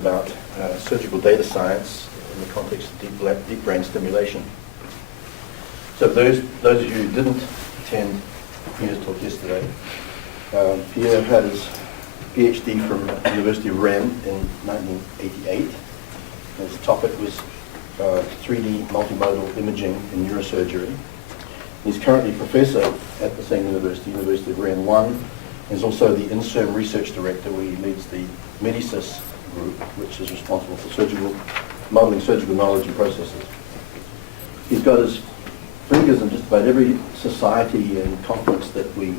about surgical data science in the context of deep brain stimulation. So those of you who didn't attend Pierre's talk yesterday, Pierre had his PhD from the University of Rennes in 1988. His topic was 3D multimodal imaging in neurosurgery. He's currently professor at the same university, University of Rennes 1. He's also the INSERM research director, where he leads the MEDICIS group, which is responsible for modeling surgical knowledge and processes. He's got his fingers in just about every society and conference that we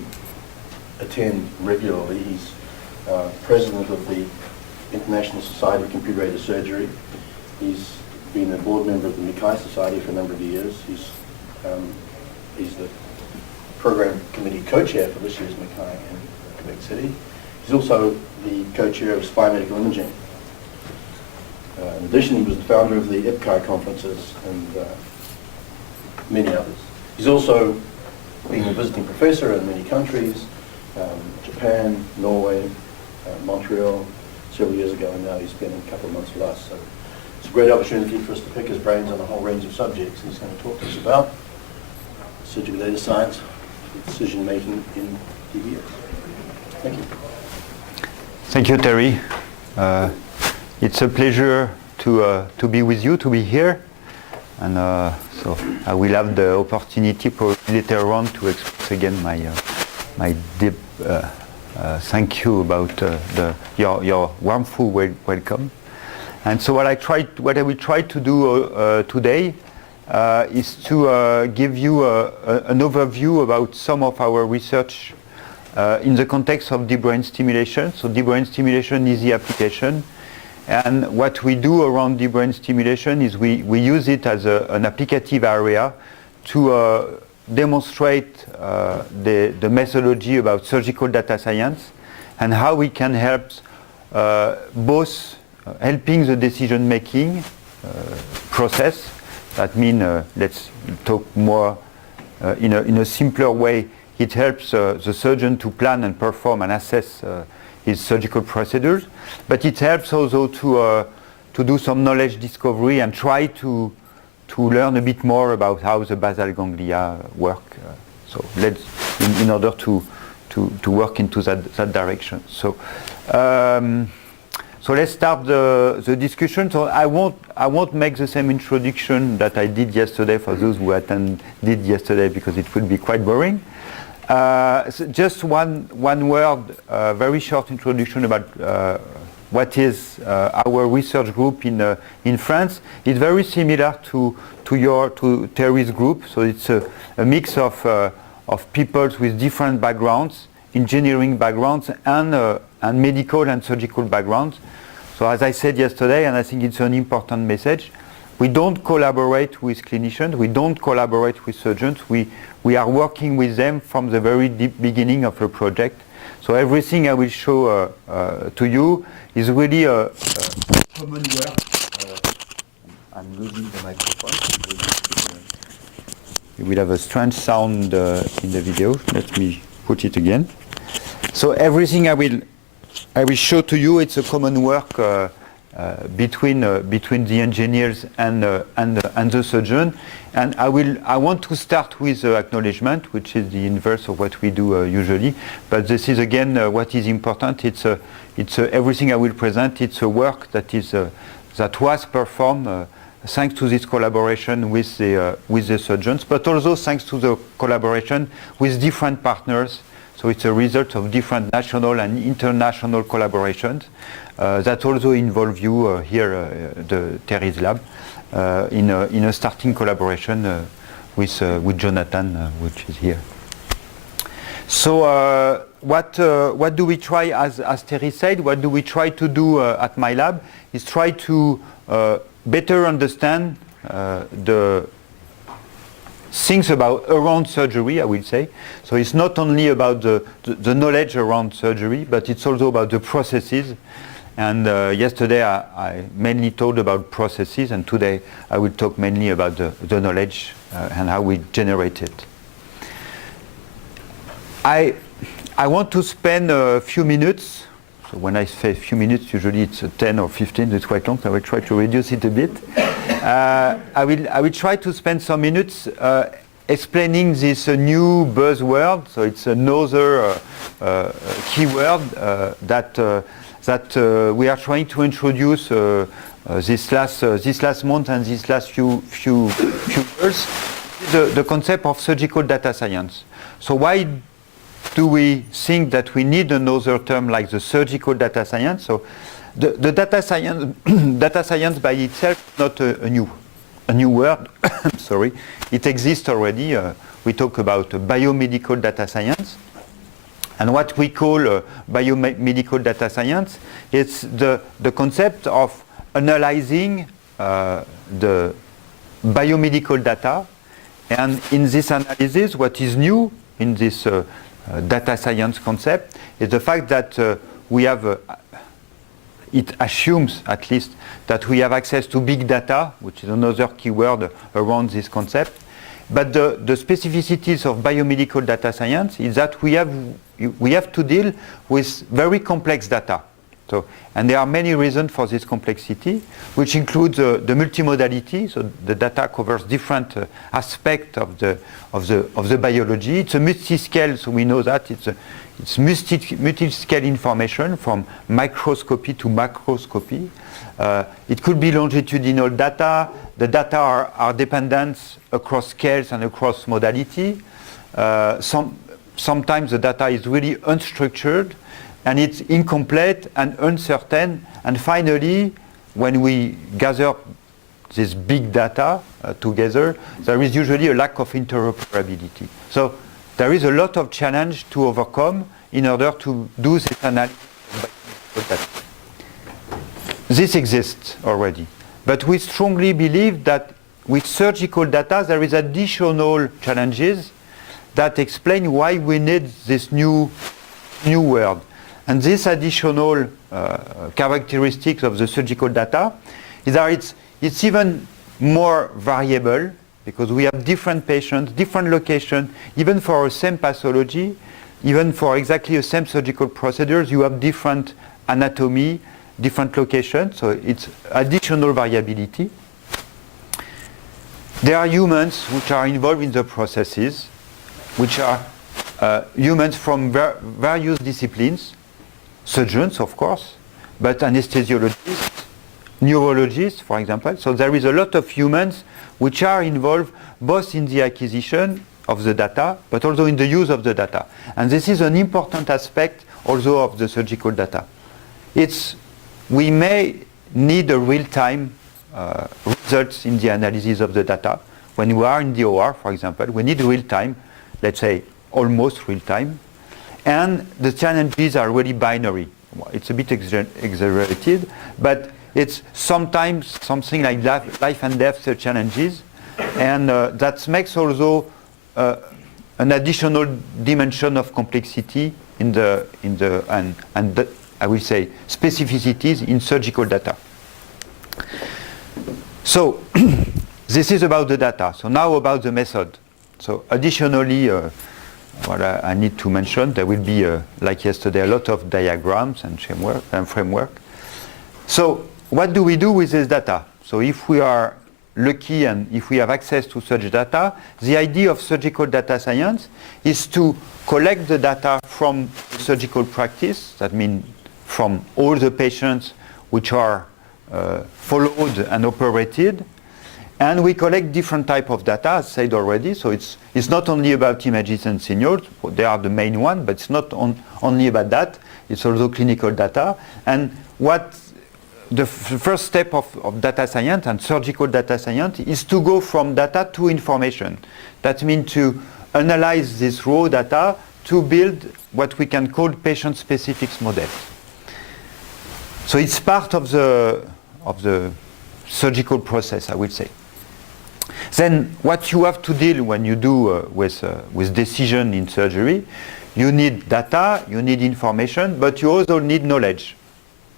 attend regularly. He's president of the International Society of Computer-Aided Surgery. He's been a board member of the MICAI Society for a number of years. He's the program committee co-chair for this year's MICAI in Quebec City. He's also the co-chair of Spy Medical Imaging. In addition, he was the founder of the IPCAI conferences and many others. He's also been a visiting professor in many countries, Japan, Norway, Montreal, several years ago, and now he's spent a couple of months with us. So it's a great opportunity for us to pick his brains on a whole range of subjects. He's going to talk to us about surgical data science, decision making in DBS. Thank you. Thank you, Terry. It's a pleasure to be with you, to be here. And so I will have the opportunity probably later on to express again my deep thank you about your warmful welcome. And so what I will try to do today is to give you an overview about some of our research in the context of deep brain stimulation. So deep brain stimulation is the application. And what we do around deep brain stimulation is we use it as an applicative area to demonstrate the methodology about surgical data science and how we can help both helping the decision-making process. That means, let's talk more in a simpler way. It helps the surgeon to plan and perform and assess his surgical procedures, but it helps also to do some knowledge discovery and try to learn a bit more about how the basal ganglia work. So let's, in order to work into that direction. So let's start the discussion. So I won't make the same introduction that I did yesterday for those who attended yesterday, because it would be quite boring. So just one word, very short introduction about what is our research group in France. It's very similar to Terry's group. So it's a mix of people with different backgrounds, engineering backgrounds, and medical and surgical backgrounds. So as I said yesterday, and I think it's an important message, we don't collaborate with clinicians, we don't collaborate with surgeons, we are working with them from the very deep beginning of a project. So everything I will show to you is really a common work. I'm losing the microphone. You will have a strange sound in the video. Let me put it again. So everything I will show to you, it's a common work between the engineers and the surgeon. And I want to start with acknowledgement, which is the inverse of what we do usually. But this is again what is important. It's everything I will present. It's a work that was performed thanks to this collaboration with the surgeons, but also thanks to the collaboration with different partners. So it's a result of different national and international collaborations that also involve you here, the Terry's lab, in a starting collaboration with Jonathan, which is here. So what do we try, as Terry said, what do we try to do at my lab is try to better understand the things around surgery, I will say. So it's not only about the knowledge around surgery, but it's also about the processes. And yesterday I mainly talked about processes, and today I will talk mainly about the knowledge and how we generate it. I want to spend a few minutes So when I say a few minutes, usually it's 10 or 15, it's quite long, so I will try to reduce it a bit. I will try to spend some minutes explaining this new buzzword. So it's another keyword that we are trying to introduce this last month and this last few years. The concept of surgical data science. So why do we think that we need another term like the surgical data science? So the data science by itself is not a new word. Sorry, it exists already. We talk about biomedical data science, and what we call biomedical data science is the concept of analyzing the biomedical data, and in this analysis, what is new in this data science concept is the fact that we have, it assumes at least, that we have access to big data, which is another keyword around this concept. But the specificities of biomedical data science is that we have to deal with very complex data. So, and there are many reasons for this complexity, which includes the multimodality. So the data covers different aspects of the biology. It's a multi-scale, so we know that it's multi-scale information from microscopy to macroscopy. It could be longitudinal data. The data are dependent across scales and across modality. Sometimes the data is really unstructured, and it's incomplete and uncertain. And finally, when we gather this big data together, there is usually a lack of interoperability. So there is a lot of challenge to overcome in order to do this analysis of data. This exists already. But we strongly believe that with surgical data, there is additional challenges that explain why we need this new world. And this additional characteristics of the surgical data is that it's even more variable, because we have different patients, different locations, even for a same pathology, even for exactly the same surgical procedures, you have different anatomy, different locations, so it's additional variability. There are humans which are involved in the processes, which are humans from various disciplines, surgeons, of course, but anesthesiologists, neurologists, for example. So there is a lot of humans which are involved both in the acquisition of the data, but also in the use of the data. And this is an important aspect also of the surgical data. We may need a real-time results in the analysis of the data. When we are in the OR, for example, we need real-time, let's say almost real-time. And the challenges are really binary. It's a bit exaggerated, but it's sometimes something like life and death challenges. And that makes also an additional dimension of complexity and I will say specificities in surgical data. So this is about the data. So now about the method. So additionally, what I need to mention, there will be, like yesterday, a lot of diagrams and framework. So what do we do with this data? So if we are lucky and if we have access to such data, the idea of surgical data science is to collect the data from surgical practice, that means from all the patients which are followed and operated. And we collect different type of data, as said already. So it's not only about images and signals. They are the main one, but it's not only about that. It's also clinical data. And what the first step of data science and surgical data science is to go from data to information. That means to analyze this raw data to build what we can call patient-specific models. So it's part of the surgical process, I would say. Then what you have to deal when you do with decision in surgery, you need data, you need information, but you also need knowledge.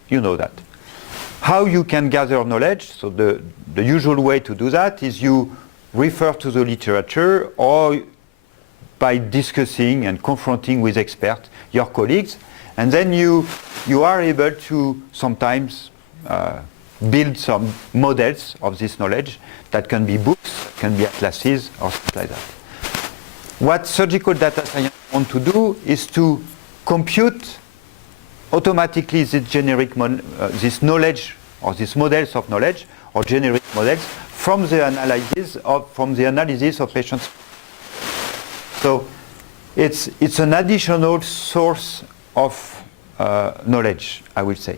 You know that. How you can gather knowledge, so the usual way to do that is you refer to the literature or by discussing and confronting with experts, your colleagues, And then you are able to sometimes build some models of this knowledge that can be books, can be atlases, or things like that. What surgical data science want to do is to compute automatically this this knowledge or these models of knowledge or generic models from the analysis of patients. So it's an additional source of knowledge, I would say.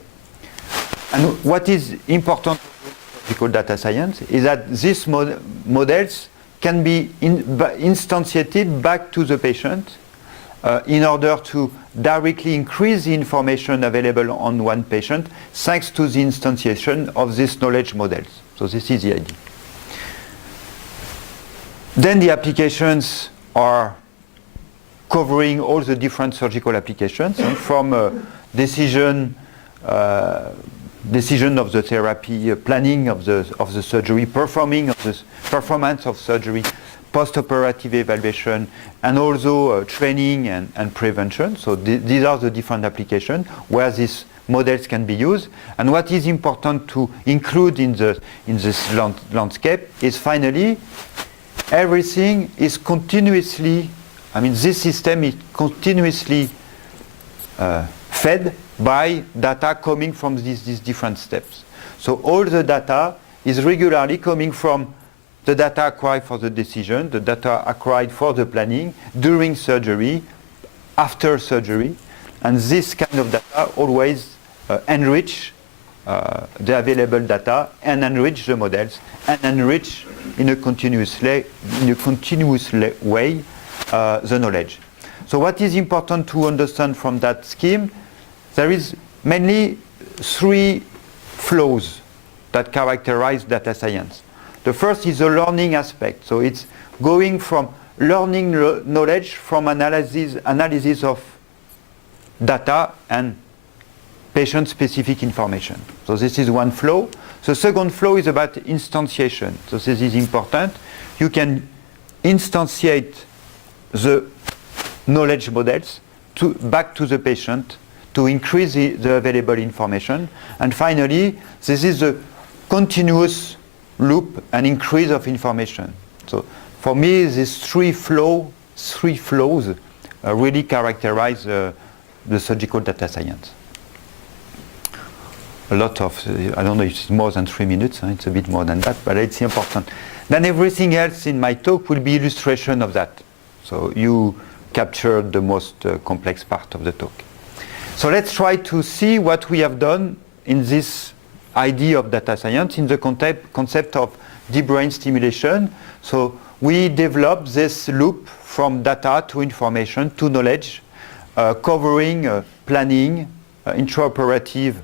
And what is important for surgical data science is that these models can be instantiated back to the patient in order to directly increase the information available on one patient thanks to the instantiation of these knowledge models. So this is the idea. Then the applications are covering all the different surgical applications, from decision of the therapy, planning of the surgery, performance of surgery, post-operative evaluation, and also training and prevention. So these are the different applications where these models can be used. And what is important to include in this landscape is finally everything is continuously, this system is continuously fed by data coming from these different steps. So all the data is regularly coming from the data acquired for the decision, the data acquired for the planning, during surgery, after surgery, and this kind of data always enrich the available data and enrich the models and enrich in a continuous way the knowledge. So what is important to understand from that scheme, there is mainly three flows that characterize data science. The first is the learning aspect. So it's going from learning knowledge from analysis of data and patient-specific information. So this is one flow. The second flow is about instantiation. So this is important. You can instantiate the knowledge models back to the patient to increase the available information. And finally, this is a continuous loop and increase of information. So for me, these three flows really characterize the surgical data science. A lot of, I don't know if it's more than 3 minutes, it's a bit more than that, but it's important. Then everything else in my talk will be illustration of that. So you captured the most complex part of the talk. So let's try to see what we have done in this idea of data science in the concept of deep brain stimulation. So we developed this loop from data to information to knowledge, covering planning, intraoperative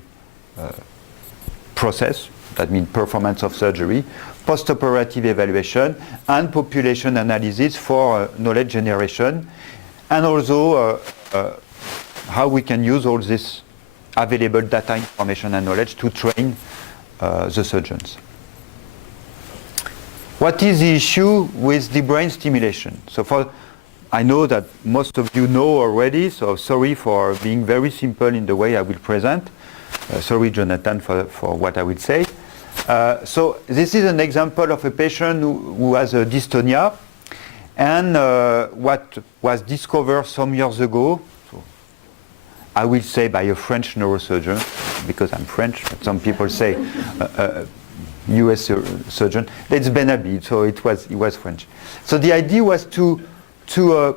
process, that means performance of surgery, post-operative evaluation, and population analysis for knowledge generation, and also how we can use all this available data, information, and knowledge to train the surgeons. What is the issue with the brain stimulation? So I know that most of you know already, so sorry for being very simple in the way I will present. Sorry, Jonathan, for what I will say. So this is an example of a patient who has a dystonia, and what was discovered some years ago, so I will say by a French neurosurgeon, because I'm French, but some people say US surgeon. It's Benhabib, so he was French. So the idea was to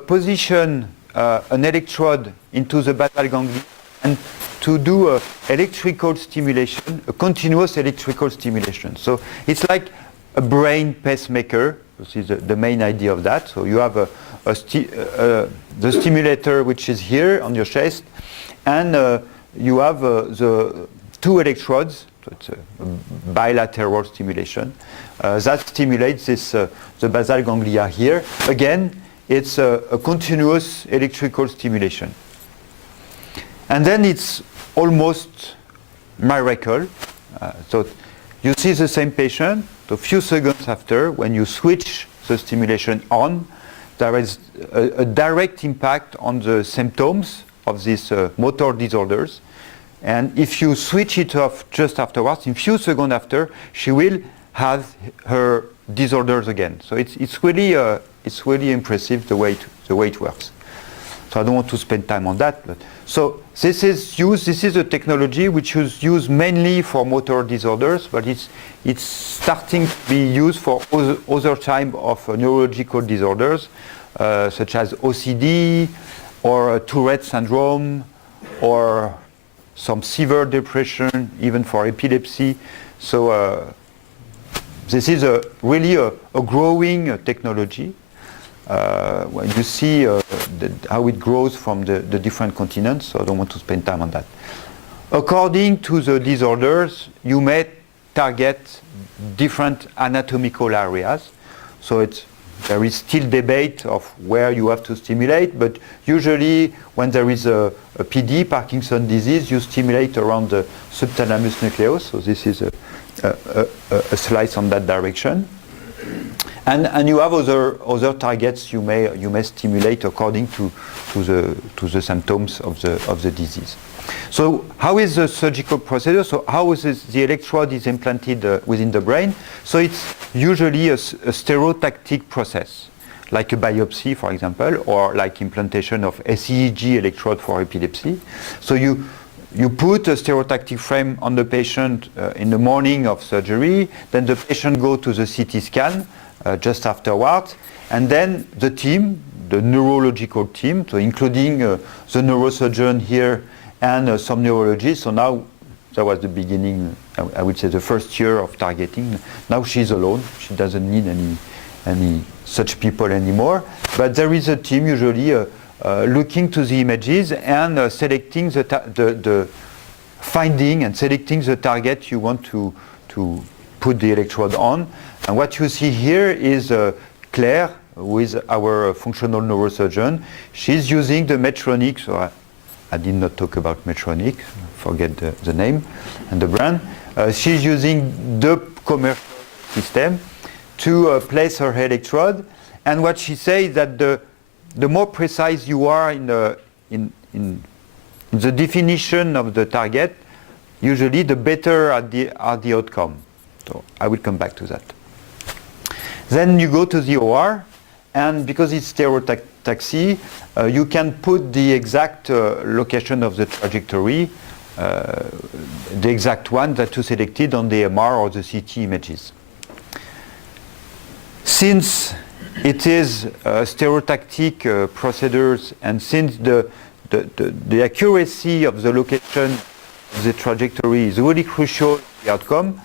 position an electrode into the basal ganglia and to do electrical stimulation, a continuous electrical stimulation. So it's like a brain pacemaker. This is the main idea of that. So you have the stimulator which is here on your chest, and you have the two electrodes. So it's a bilateral stimulation that stimulates the basal ganglia here. Again, it's a continuous electrical stimulation. And then it's almost miracle. So you see the same patient, a few seconds after, when you switch the stimulation on, there is a direct impact on the symptoms of these motor disorders. And if you switch it off just afterwards, in few seconds after, she will have her disorders again. So it's really impressive the way it works. So I don't want to spend time on that. But so this is a technology which is used mainly for motor disorders, but it's starting to be used for other type of neurological disorders, such as OCD or Tourette syndrome, or some severe depression, even for epilepsy. So this is really a growing technology. When you see how it grows from the different continents, so I don't want to spend time on that. According to the disorders, you may target different anatomical areas. So there is still debate of where you have to stimulate, but usually when there is a PD, Parkinson's disease, you stimulate around the subthalamus nucleus. So this is a slice on that direction. And you have other targets you may stimulate according to the symptoms of the disease. So how is the surgical procedure? So how is the electrode is implanted within the brain? So it's usually a stereotactic process, like a biopsy, for example, or like implantation of SEEG electrode for epilepsy. So you put a stereotactic frame on the patient in the morning of surgery, then the patient go to the CT scan just afterwards, and then the team, the neurological team, so including the neurosurgeon here and some neurologists. So now that was the beginning, I would say the first year of targeting. Now she's alone, she doesn't need any such people anymore, but there is a team usually looking to the images and selecting the finding and selecting the target you want to put the electrode on. And what you see here is Claire, who is our functional neurosurgeon. She's using the Medtronic, so I did not talk about Medtronic, forget the name and the brand. She's using the commercial system to place her electrode. And what she says is that the more precise you are in the definition of the target, usually the better are the outcome. So I will come back to that. Then you go to the OR, and because it's stereotaxy, you can put the exact location of the trajectory, the exact one that you selected on the MR or the CT images. Since it is stereotactic procedures, and since the accuracy of the location of the trajectory is really crucial to the outcome,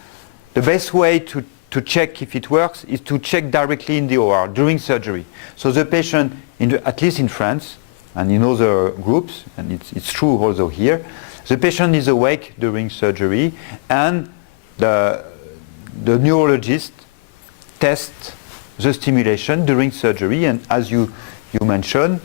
the best way to check if it works is to check directly in the OR during surgery. So the patient, at least in France and in other groups, and it's true also here, the patient is awake during surgery, and the neurologist tests the stimulation during surgery. And as you mentioned,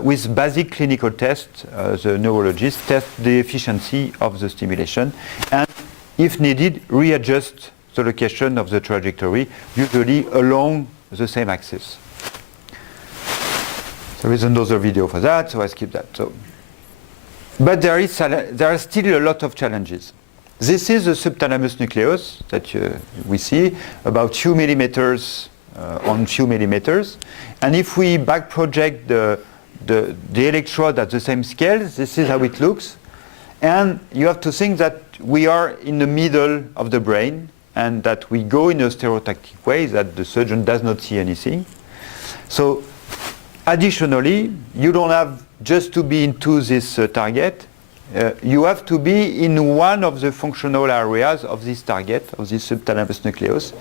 with basic clinical tests, the neurologist tests the efficiency of the stimulation, and if needed, readjust the location of the trajectory, usually along the same axis. There is another video for that, so I skip that. But there are still a lot of challenges. This is the subthalamus nucleus that we see, about few millimeters on few millimeters. And if we back project the electrode at the same scale, this is how it looks. And you have to think that we are in the middle of the brain, and that we go in a stereotactic way, that the surgeon does not see anything. So additionally, you don't have just to be into this target, you have to be in one of the functional areas of this target, of this subthalamus nucleus.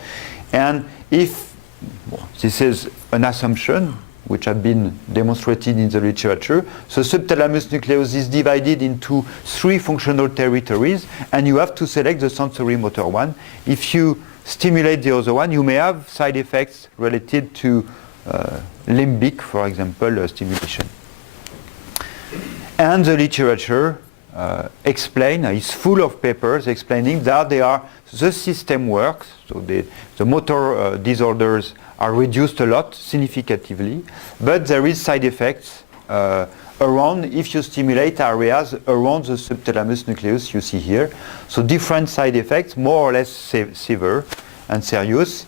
And if, this is an assumption which have been demonstrated in the literature, so subthalamus nucleus is divided into 3 functional territories, and you have to select the sensory motor one. If you stimulate the other one, you may have side effects related to limbic, for example, stimulation. And the literature is full of papers explaining that the system works, so the motor disorders are reduced a lot, significatively, but there is side effects around, if you stimulate areas around the subthalamus nucleus you see here. So different side effects, more or less severe and serious.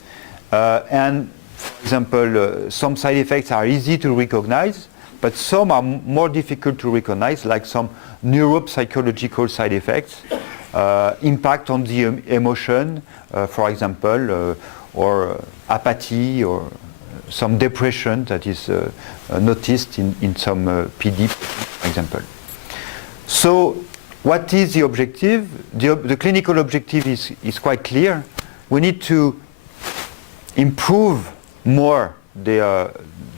And for example, some side effects are easy to recognize, but some are more difficult to recognize, like some neuropsychological side effects, impact on the emotion, for example, or apathy, or some depression that is noticed in some PD, for example. So what is the objective? The clinical objective is quite clear. We need to improve more the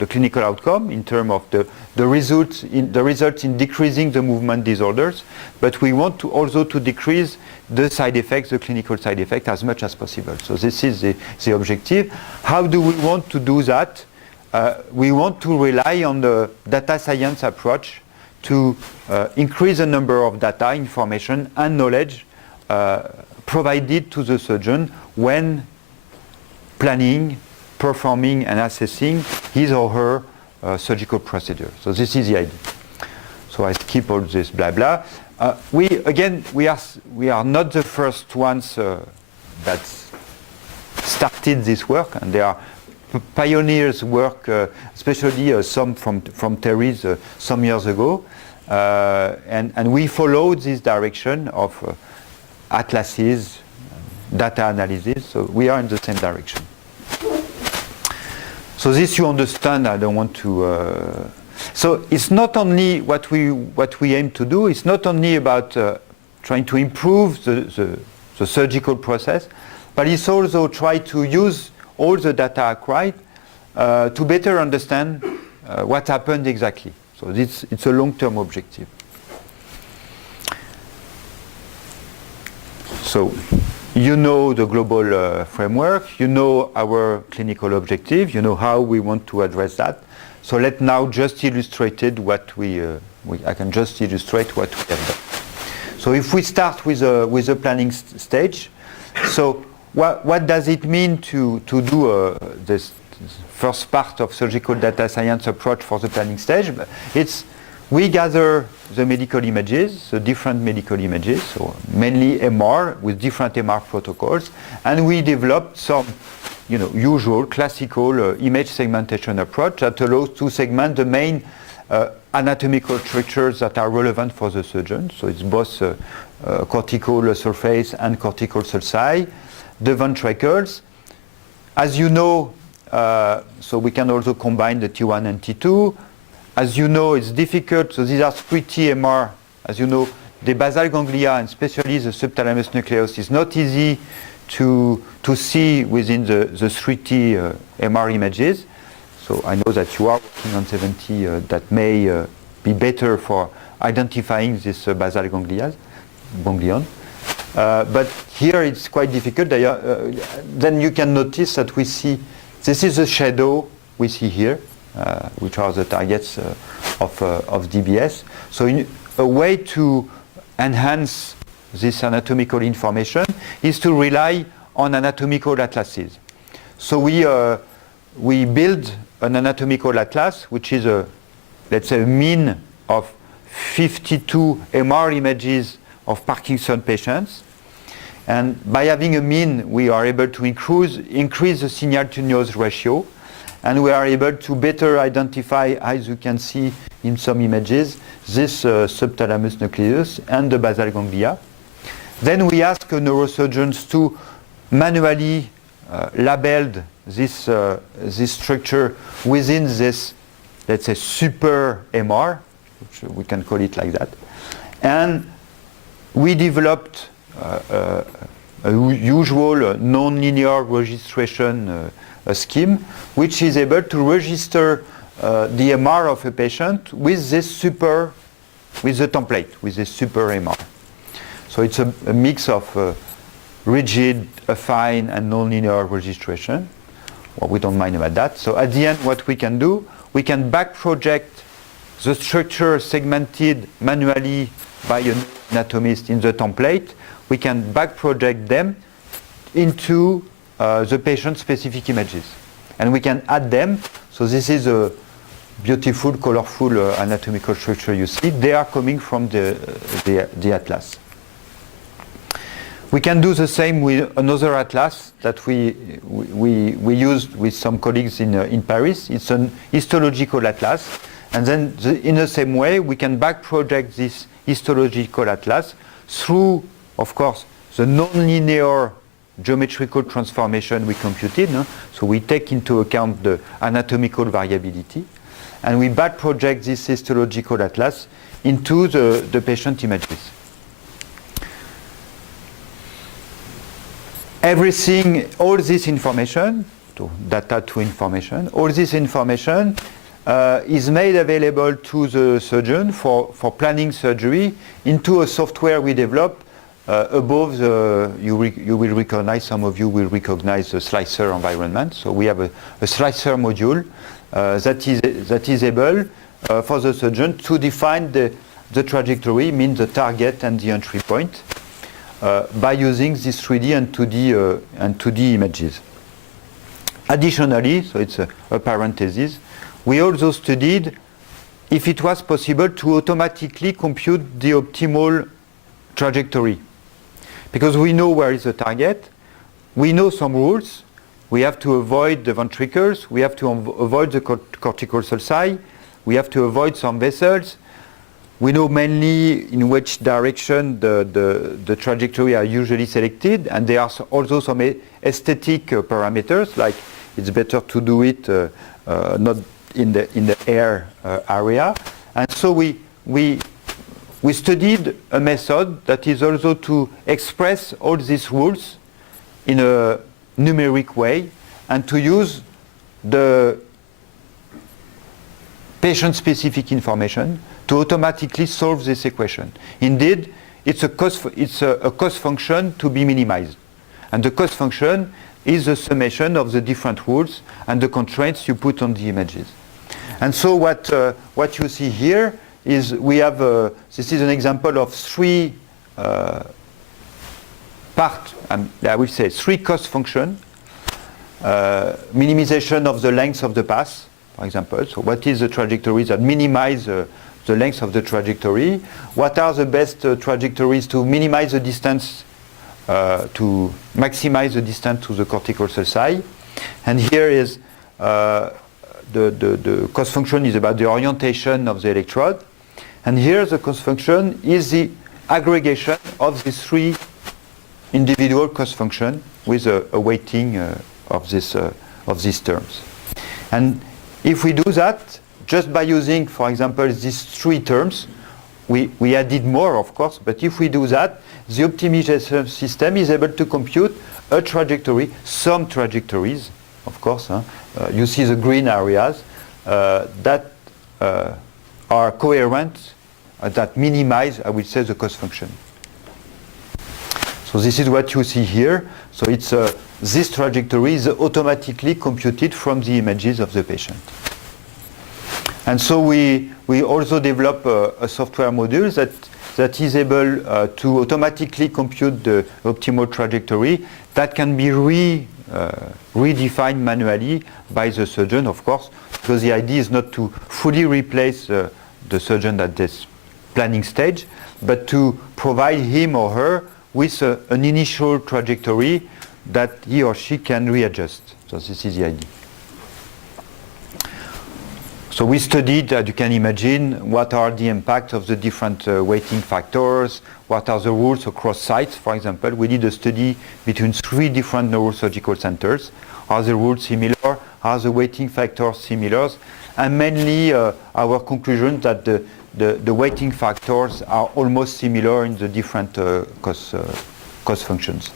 clinical outcome in terms of the results in decreasing the movement disorders, but we want to also to decrease the side effects, the clinical side effects, as much as possible. So this is the objective. How do we want to do that? We want to rely on the data science approach to increase the number of data, information, and knowledge provided to the surgeon when planning, performing, and assessing his or her surgical procedure. So this is the idea. So I skip all this blah blah. We are not the first ones that started this work, and there are pioneers work, especially some from Terry's some years ago, and we followed this direction of atlases, data analysis. So we are in the same direction. So this you understand. I don't want to. So it's not only what we aim to do. It's not only about trying to improve the surgical process, but it's also try to use all the data acquired to better understand what happened exactly. So it's a long-term objective. So you know the global framework, you know our clinical objective, you know how we want to address that. So let's now just illustrate what I can just illustrate what we have done. So if we start with a planning stage, so what does it mean to do this first part of surgical data science approach for the planning stage? We gather the medical images, the different medical images, so mainly MR with different MR protocols, and we developed some, usual classical image segmentation approach that allows to segment the main anatomical structures that are relevant for the surgeon. So it's both cortical surface and cortical sulci, the ventricles. As you know, so we can also combine the T1 and T2. As you know, it's difficult, so these are 3T MR. As you know, the basal ganglia, and especially the subthalamus nucleus, is not easy to see within the 3T MR images. So I know that you are working on 70 that may be better for identifying this basal ganglion. But here it's quite difficult. Then you can notice that we see, this is the shadow we see here, which are the targets of DBS. So a way to enhance this anatomical information is to rely on anatomical atlases. So we build an anatomical atlas, which is let's say, a mean of 52 MR images of Parkinson patients. And by having a mean, we are able to increase the signal-to-noise ratio, and we are able to better identify, as you can see in some images, this subthalamus nucleus and the basal ganglia. Then we ask neurosurgeons to manually label this structure within this, let's say, super MR, which we can call it like that. And we developed a usual non-linear registration scheme, which is able to register the MR of a patient with the template, with this super MR. So it's a mix of rigid, affine, and non-linear registration. Well, we don't mind about that. So at the end, what we can do, we can back project the structure segmented manually by an anatomist in the template. We can back project them into the patient-specific images. And we can add them. So this is beautiful, colorful anatomical structure you see, they are coming from the atlas. We can do the same with another atlas that we used with some colleagues in Paris. It's an histological atlas. And then in the same way, we can back project this histological atlas through, of course, the nonlinear geometrical transformation we computed. No? So we take into account the anatomical variability. And we back project this histological atlas into the patient images. Everything, all this information, data to information, all this information is made available to the surgeon for planning surgery into a software we develop above the, you will recognize, some of you will recognize the slicer environment. So we have a slicer module that is able for the surgeon to define the trajectory, means the target and the entry point, by using this 3D and 2D images. Additionally, so it's a parenthesis, we also studied if it was possible to automatically compute the optimal trajectory. Because we know where is the target, we know some rules, we have to avoid the ventricles, we have to avoid the cortical sulci, we have to avoid some vessels. We know mainly in which direction the trajectory are usually selected, and there are also some aesthetic parameters, like it's better to do it not in the air area. And so we studied a method that is also to express all these rules in a numeric way and to use the patient-specific information to automatically solve this equation. Indeed, it's a cost function to be minimized. And the cost function is the summation of the different rules and the constraints you put on the images. And so what you see here is we have, this is an example of three I will say three cost functions. Minimization of the length of the path, for example. So what is the trajectory that minimize the length of the trajectory? What are the best trajectories to minimize the distance, to maximize the distance to the cortical sulci? And here is the cost function is about the orientation of the electrode. And here the cost function is the aggregation of these three individual cost functions with a weighting of these terms. And if we do that, just by using, for example, these three terms, we added more, of course, but if we do that, the optimization system is able to compute a trajectory, some trajectories, of course. You see the green areas that are coherent, that minimize, I would say, the cost function. So this is what you see here. So it's this trajectory is automatically computed from the images of the patient. And so we also develop a software module that is able to automatically compute the optimal trajectory that can be redefined manually by the surgeon, of course, because the idea is not to fully replace the surgeon at this planning stage, but to provide him or her with an initial trajectory that he or she can readjust. So this is the idea. So we studied, as you can imagine, what are the impact of the different weighting factors, what are the rules across sites, for example. We did a study between 3 different neurosurgical centers. Are the rules similar? Are the weighting factors similar? And mainly our conclusion that the weighting factors are almost similar in the different cost functions.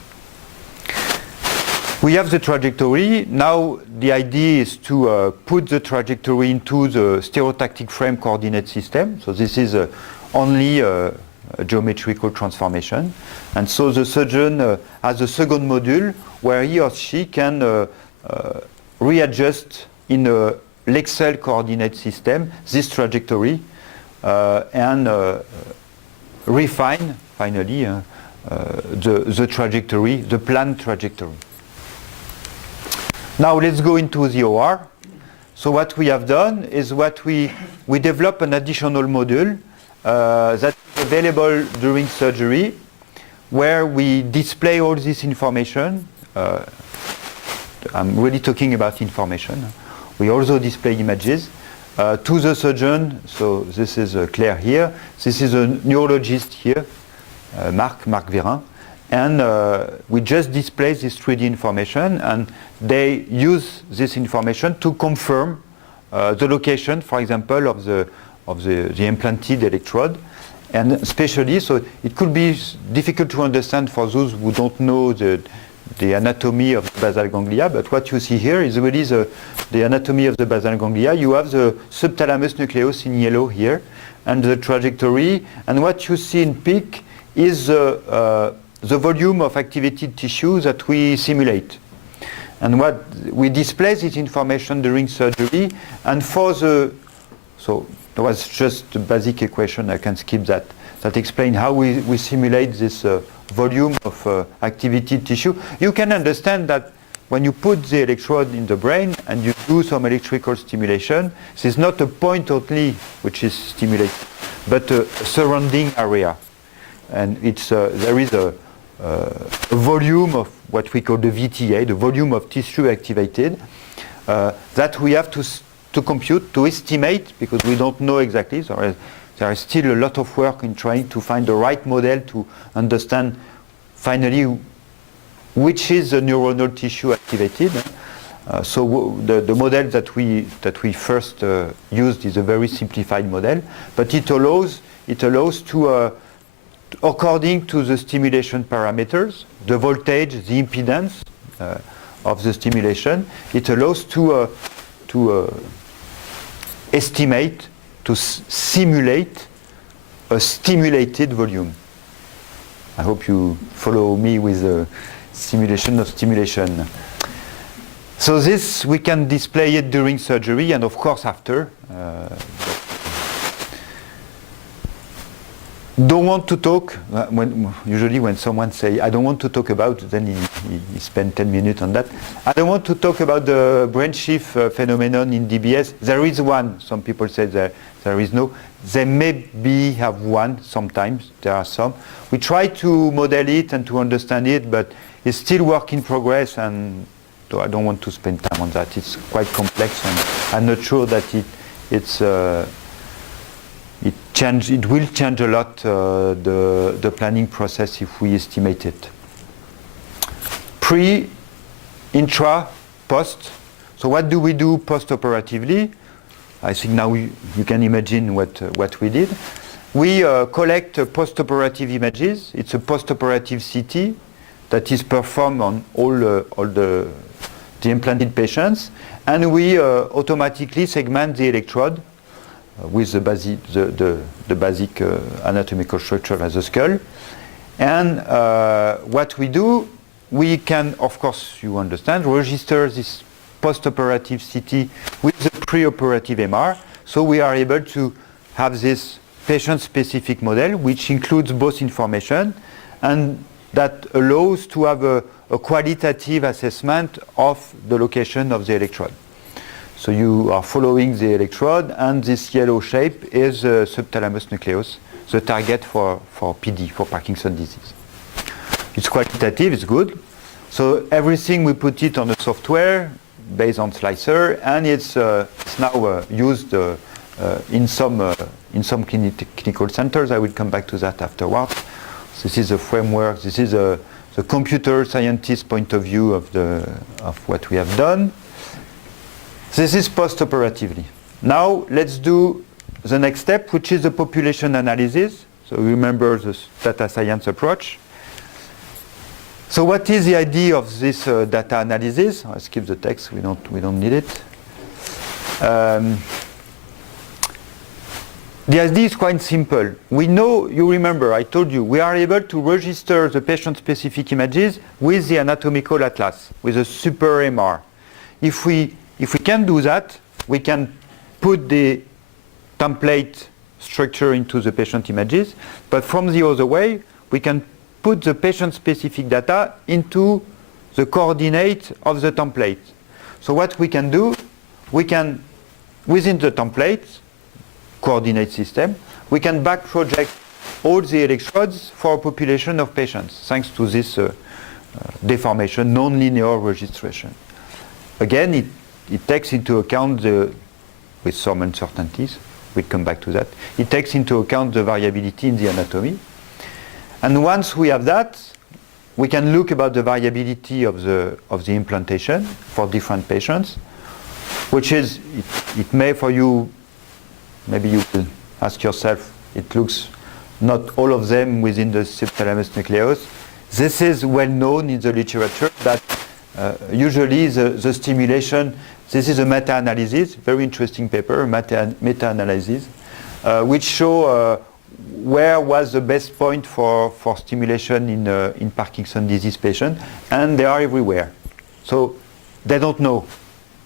We have the trajectory. Now the idea is to put the trajectory into the stereotactic frame coordinate system. So this is only a geometrical transformation. And so the surgeon has a second module where he or she can readjust in a Lexel coordinate system this trajectory and refine finally the trajectory, the planned trajectory. Now let's go into the OR. So what we have done is we develop an additional module that is available during surgery, where we display all this information. I'm really talking about information. We also display images to the surgeon. So this is Claire here. This is a neurologist here, Marc Vérin. And we just display this 3D information, and they use this information to confirm the location, for example, of the implanted electrode. And especially, so it could be difficult to understand for those who don't know the anatomy of the basal ganglia, but what you see here is really the anatomy of the basal ganglia. You have the subthalamus nucleus in yellow here, and the trajectory, and what you see in pink is the volume of activated tissue that we simulate. And what we display this information during surgery, and so there was just a basic equation, I can skip that explain how we simulate this volume of activated tissue. You can understand that when you put the electrode in the brain and you do some electrical stimulation, this is not a point only which is stimulated, but a surrounding area. And there is a volume of what we call the VTA, the volume of tissue activated, that we have to compute, to estimate, because we don't know exactly. There is still a lot of work in trying to find the right model to understand finally which is the neuronal tissue activated. So the model that we first used is a very simplified model, but it allows to according to the stimulation parameters, the voltage, the impedance of the stimulation, it allows to estimate, to simulate a stimulated volume. I hope you follow me with the simulation of stimulation. So this, we can display it during surgery and of course after. Don't want to talk, usually when someone say, I don't want to talk about, then he spend 10 minutes on that. I don't want to talk about the brain shift phenomenon in DBS. There is one, some people say that there is no. They maybe have one sometimes, there are some. We try to model it and to understand it, but it's still work in progress, and so I don't want to spend time on that. It's quite complex, and I'm not sure that it will change a lot the planning process if we estimate it. Pre, intra, post. So what do we do post-operatively? I think now you can imagine what we did. We collect post-operative images. It's a post-operative CT that is performed on all the implanted patients, and we automatically segment the electrode with the basic anatomical structure as a skull. And what we do, we can, of course, you understand, register this post-operative CT with the pre-operative MR. So we are able to have this patient-specific model, which includes both information, and that allows to have a qualitative assessment of the location of the electrode. So you are following the electrode, and this yellow shape is the subthalamus nucleus, the target for PD, for Parkinson's disease. It's qualitative, it's good. So everything we put it on a software based on Slicer, and it's now used in some clinical centers. I will come back to that afterwards. This is a framework. This is the computer scientist point of view of what we have done. This is post-operatively. Now let's do the next step, which is the population analysis. So remember the data science approach. So what is the idea of this data analysis? I'll skip the text. We don't need it. The idea is quite simple. We know, you remember, I told you, we are able to register the patient-specific images with the anatomical atlas, with a super MR. If we can do that, we can put the template structure into the patient images, but from the other way, we can put the patient-specific data into the coordinate of the template. So what we can do, we can, within the template, coordinate system, we can back project all the electrodes for a population of patients, thanks to this deformation, non-linear registration. Again, it takes into account with some uncertainties, we'll come back to that, it takes into account the variability in the anatomy. And once we have that, we can look about the variability of the implantation for different patients, which is, it may for you, maybe you will ask yourself, it looks not all of them within the subthalamus nucleus. This is well known in the literature that usually the stimulation, this is a meta-analysis, very interesting paper, meta-analysis, which show where was the best point for stimulation in Parkinson's disease patients, and they are everywhere. So they don't know,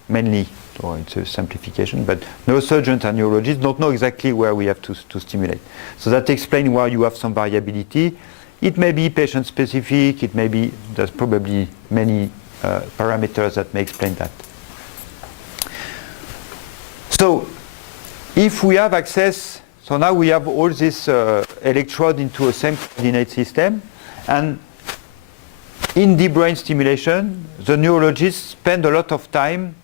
mainly, so it's a simplification, but neurosurgeons and neurologists don't know exactly where we have to stimulate. So that explains why you have some variability. It may be patient-specific, it may be, there's probably many parameters that may explain that. So if we have access, so now we have all this electrode into a same coordinate system, and in deep brain stimulation, the neurologists spend a lot of time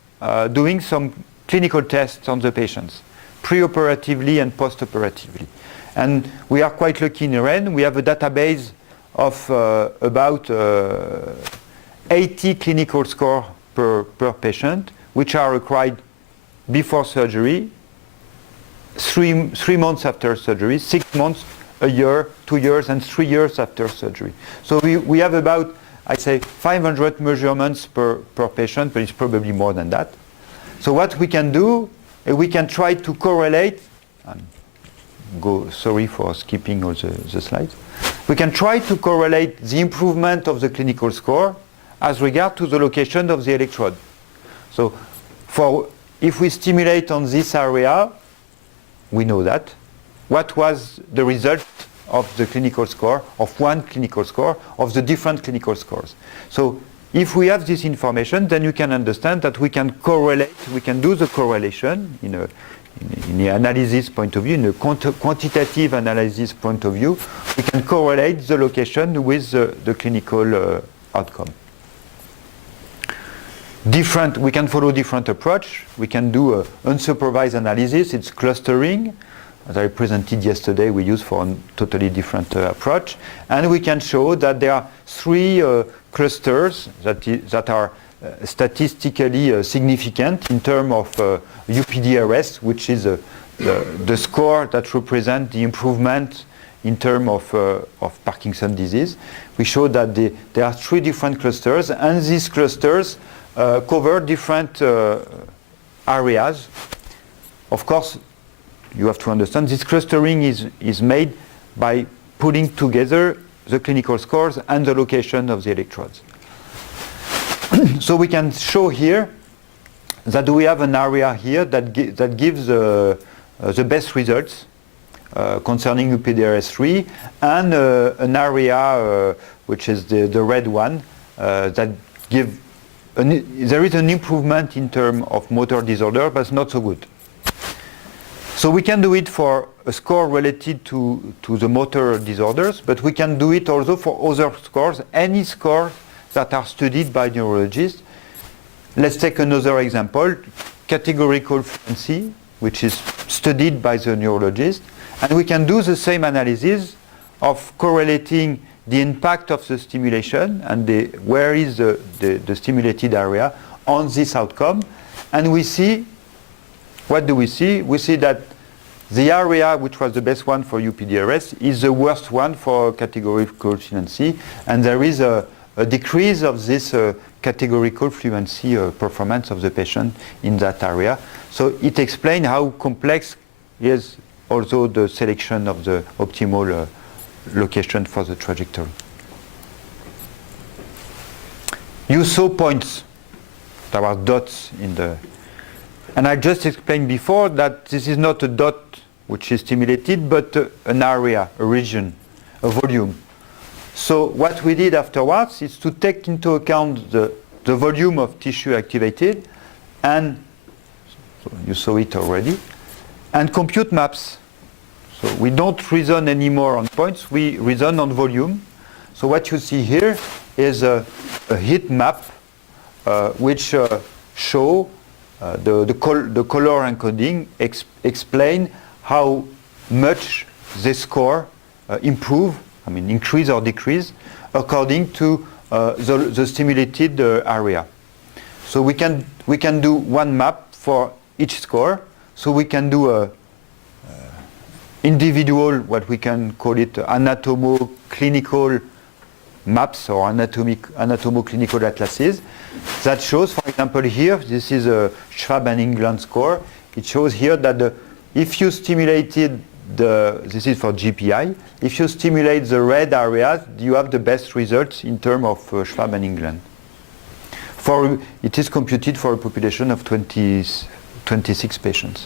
doing some clinical tests on the patients, preoperatively and postoperatively. And we are quite lucky in REN. We have a database of about 80 clinical scores per patient, which are acquired before surgery, 3 months after surgery, 6 months, a year, 2 years, and 3 years after surgery. So we have about, I'd say, 500 measurements per patient, but it's probably more than that. So what we can do, we can try to correlate, sorry for skipping all the slides. We can try to correlate the improvement of the clinical score as regard to the location of the electrode. So if we stimulate on this area, we know that. What was the result of the clinical score, of one clinical score, of the different clinical scores? So if we have this information, then you can understand that we can correlate, we can do the correlation in the analysis point of view, in a quantitative analysis point of view, we can correlate the location with the clinical outcome. We can follow different approach. We can do unsupervised analysis. It's clustering. As I presented yesterday, we use for a totally different approach. And we can show that there are 3 clusters that are statistically significant in terms of UPDRS, which is the score that represents the improvement in terms of Parkinson's disease. We show that there are 3 different clusters, and these clusters cover different areas. Of course, you have to understand this clustering is made by putting together the clinical scores and the location of the electrodes. So we can show here that we have an area here that gives the best results concerning UPDRS3, and an area which is the red one that gives there is an improvement in terms of motor disorder, but it's not so good. So we can do it for a score related to the motor disorders, but we can do it also for other scores, any scores that are studied by neurologists. Let's take another example, categorical fluency, which is studied by the neurologist, and we can do the same analysis of correlating the impact of the stimulation and where is the stimulated area on this outcome. And we see, what do we see? We see that the area which was the best one for UPDRS is the worst one for categorical fluency, and there is a decrease of this categorical fluency performance of the patient in that area. So it explains how complex is also the selection of the optimal location for the trajectory. You saw points. There are dots in the... And I just explained before that this is not a dot which is stimulated, but an area, a region, a volume. So what we did afterwards is to take into account the volume of tissue activated and So you saw it already. And compute maps. So we don't reason anymore on points, we reason on volume. So what you see here is a heat map which show the color encoding explain how much the score improve, I mean increase or decrease, according to the stimulated area. So we can do one map for each score. So we can do a individual, what we can call it, anatomo-clinical maps or anatomo-clinical atlases. That shows, for example, here, this is a Schwab and England score. It shows here that if you stimulated this is for GPI, if you stimulate the red areas, you have the best results in terms of Schwab and England. It is computed for a population of 26 patients.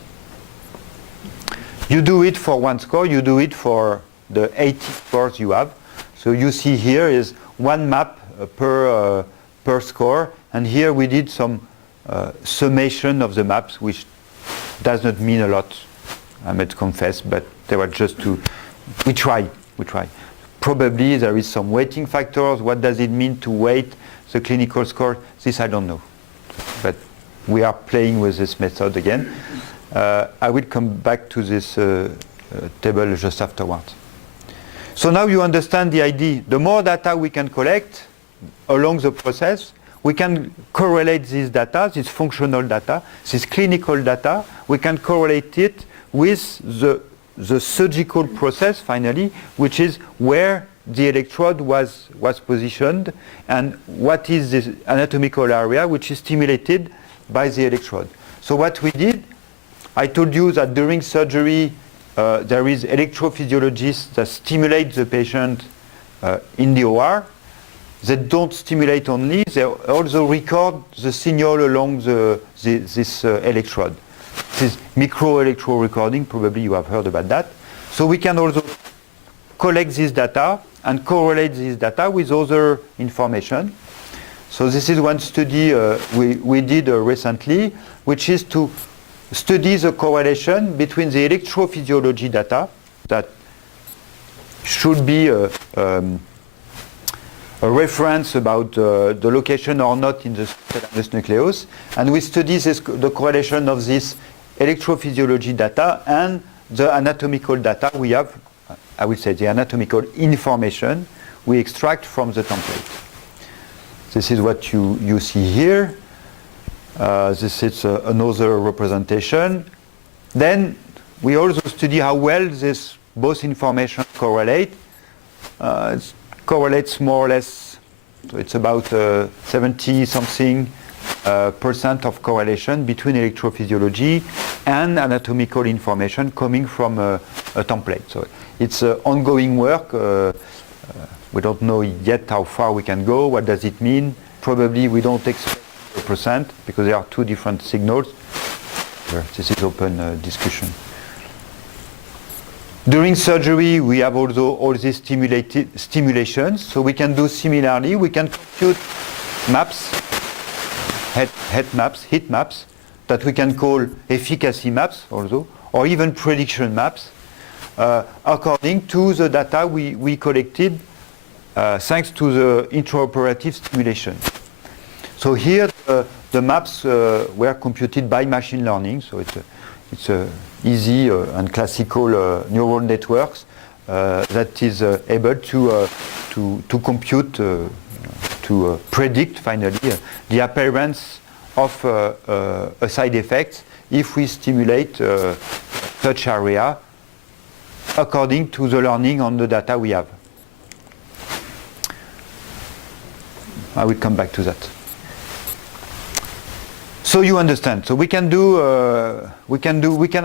You do it for one score, you do it for the 80 scores you have. So you see here is one map per score, and here we did some summation of the maps, which does not mean a lot, I must confess, but they were just we try. Probably there is some weighting factors. What does it mean to weight the clinical score? This I don't know, but we are playing with this method again. I will come back to this table just afterwards. So now you understand the idea. The more data we can collect along the process, we can correlate this data, this functional data, this clinical data, we can correlate it with the surgical process finally, which is where the electrode was positioned and what is this anatomical area which is stimulated by the electrode. So what we did, I told you that during surgery there is electrophysiologists that stimulate the patient in the OR. They don't stimulate only, they also record the signal along this electrode. This is microelectro recording, probably you have heard about that. So we can also collect this data and correlate this data with other information. So this is one study we did recently, which is to study the correlation between the electrophysiology data that should be a reference about the location or not in the thalamus nucleus, and we study the correlation of this electrophysiology data and the anatomical data we have, I would say the anatomical information we extract from the template. This is what you see here. This is another representation. Then we also study how well this both information correlate. It correlates more or less, so it's about 70-something % of correlation between electrophysiology and anatomical information coming from a template. So it's ongoing work. We don't know yet how far we can go. What does it mean? Probably we don't expect 100% because there are two different signals. This is open discussion. During surgery, we have also all these stimulations, so we can do similarly. We can compute maps, heat maps, that we can call efficacy maps also, or even prediction maps, according to the data we collected thanks to the intraoperative stimulation. So here the maps were computed by machine learning, so it's easy and classical neural networks that is able to compute, to predict finally the appearance of a side effect if we stimulate such area according to the learning on the data we have. I will come back to that. So you understand. So we can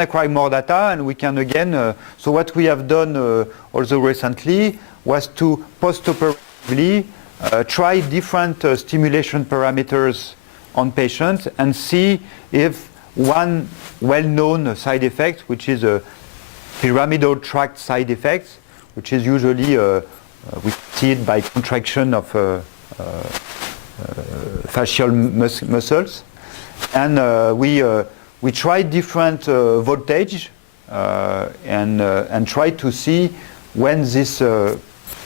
acquire more data, and we can again. So what we have done also recently was to post-operatively try different stimulation parameters on patients and see if one well-known side effect, which is a pyramidal tract side effect, which is usually we see it by contraction of facial muscles. And we we tried different voltage and tried to see when this,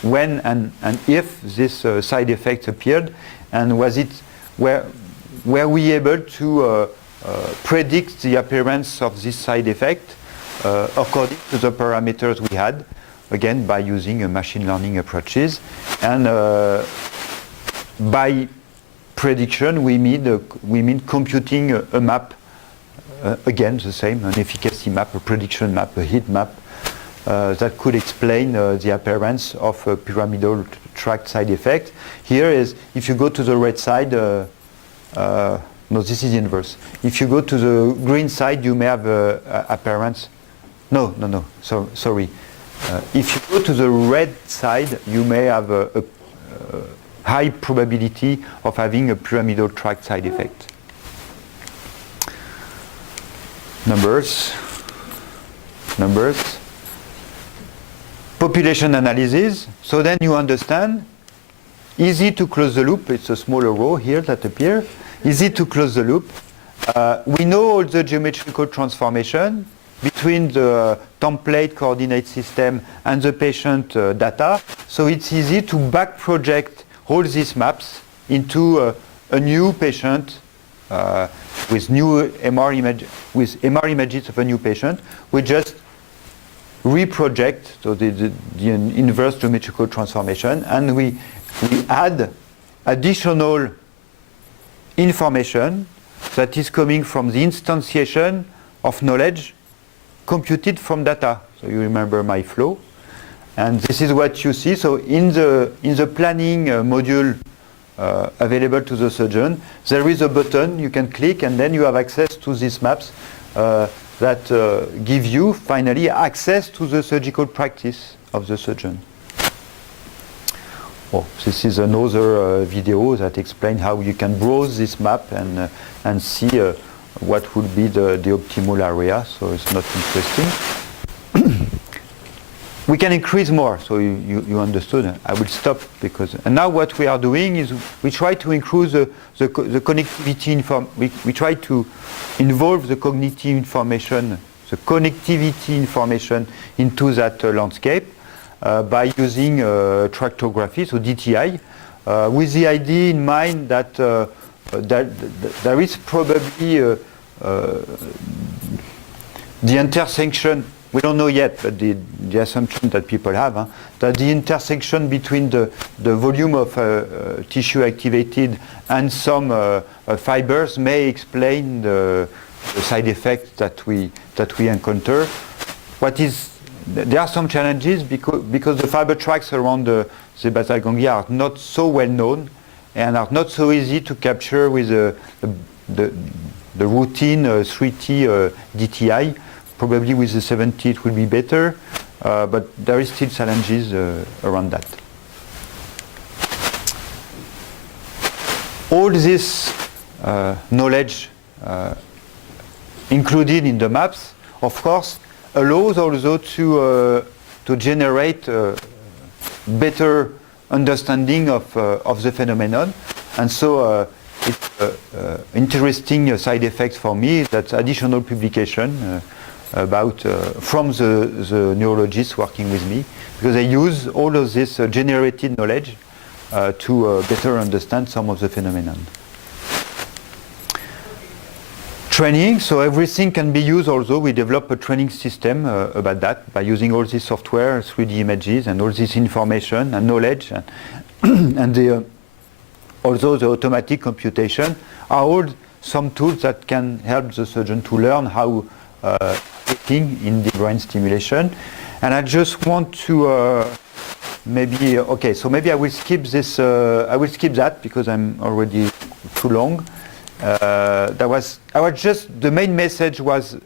when and if this side effect appeared, and were we able to predict the appearance of this side effect according to the parameters we had, again by using machine learning approaches. And by prediction we mean computing a map, again the same, an efficacy map, a prediction map, a heat map that could explain the appearance of a pyramidal tract side effect. Here is, if you go to the red side, no, this is the inverse. If you go to the green side, you may have appearance. No, sorry. If you go to the red side, you may have a high probability of having a pyramidal tract side effect. Numbers. Population analysis. So then you understand, easy to close the loop. It's a smaller row here that appears. Easy to close the loop. We know all the geometrical transformation between the template coordinate system and the patient data. So it's easy to back project all these maps into a new patient with new MR images of a new patient. We just reproject, so the inverse geometrical transformation, and we add additional information that is coming from the instantiation of knowledge computed from data. So you remember my flow, and this is what you see. So in the planning module available to the surgeon, there is a button you can click, and then you have access to these maps that give you finally access to the surgical practice of the surgeon. Oh, this is another video that explains how you can browse this map and see what would be the optimal area. So it's not interesting. We can increase more, so you understood. I will stop because. And now what we are doing is we try to increase the connectivity we try to involve the cognitive information, the connectivity information into that landscape. By using tractography, so DTI, with the idea in mind that there is probably the intersection, we don't know yet, but the assumption that people have, that the intersection between the volume of tissue activated and some fibers may explain the side effects that we encounter. There are some challenges because the fiber tracks around the basal ganglia are not so well known and are not so easy to capture with the routine 3T DTI. Probably with the 7T it will be better, but there is still challenges around that. All this knowledge included in the maps, of course, allows also to generate better understanding of the phenomenon. And so it's interesting side effects for me is that additional publication about from the neurologists working with me, because I use all of this generated knowledge to better understand some of the phenomenon. Training, so everything can be used. Also, we develop a training system about that by using all this software, 3D images, and all this information and knowledge, and also the automatic computation are all some tools that can help the surgeon to learn how thinking in the brain stimulation. And I just want to maybe I will skip this. I will skip that because I'm already too long. The main message was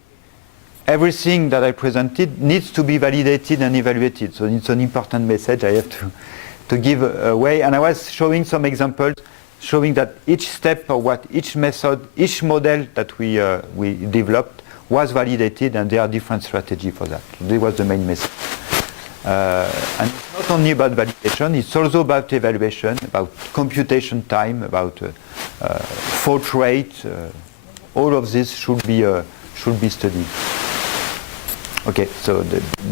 everything that I presented needs to be validated and evaluated. So it's an important message I have to give away. And I was showing some examples showing that each step or each method, each model that we developed was validated, and there are different strategies for that. This was the main message. And it's not only about validation, it's also about evaluation, about computation time, about fault rate. All of this should be should be studied. Okay, so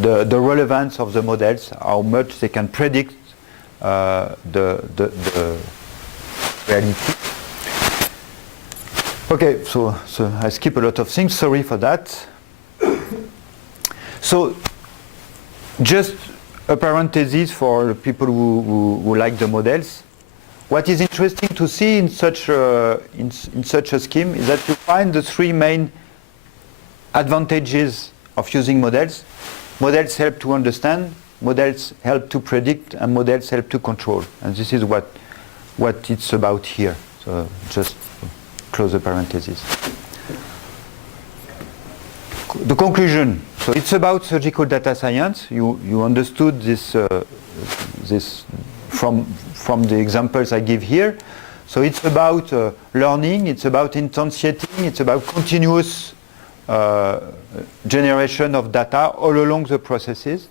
the relevance of the models, how much they can predict the reality. Okay, so I skip a lot of things, sorry for that. So just a parenthesis for people who like the models. What is interesting to see in such a scheme is that you find the three main advantages of using models. Models help to understand, models help to predict, and models help to control. And this is what it's about here. So just close the parenthesis. The conclusion. So it's about surgical data science. You understood this from the examples I give here. So it's about learning, it's about instantiating, it's about continuous generation of data all along the processes.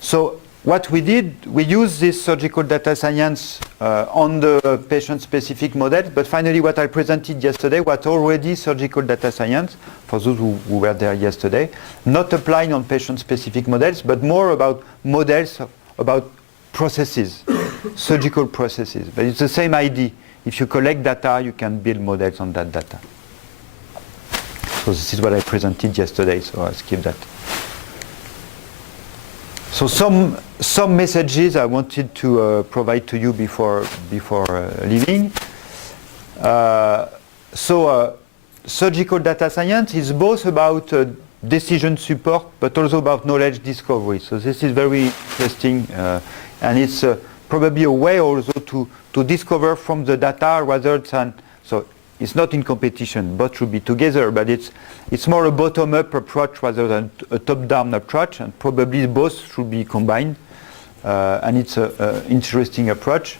So what we did, we used this surgical data science on the patient-specific models, but finally what I presented yesterday was already surgical data science, for those who were there yesterday, not applying on patient-specific models, but more about models, about processes, surgical processes. But it's the same idea. If you collect data, you can build models on that data. So this is what I presented yesterday, so I'll skip that. So some messages I wanted to provide to you before leaving. Surgical data science is both about decision support, but also about knowledge discovery. So this is very interesting, and it's probably a way also to discover from the data rather than, so it's not in competition, both should be together, but it's more a bottom-up approach rather than a top-down approach, and probably both should be combined, and it's an interesting approach.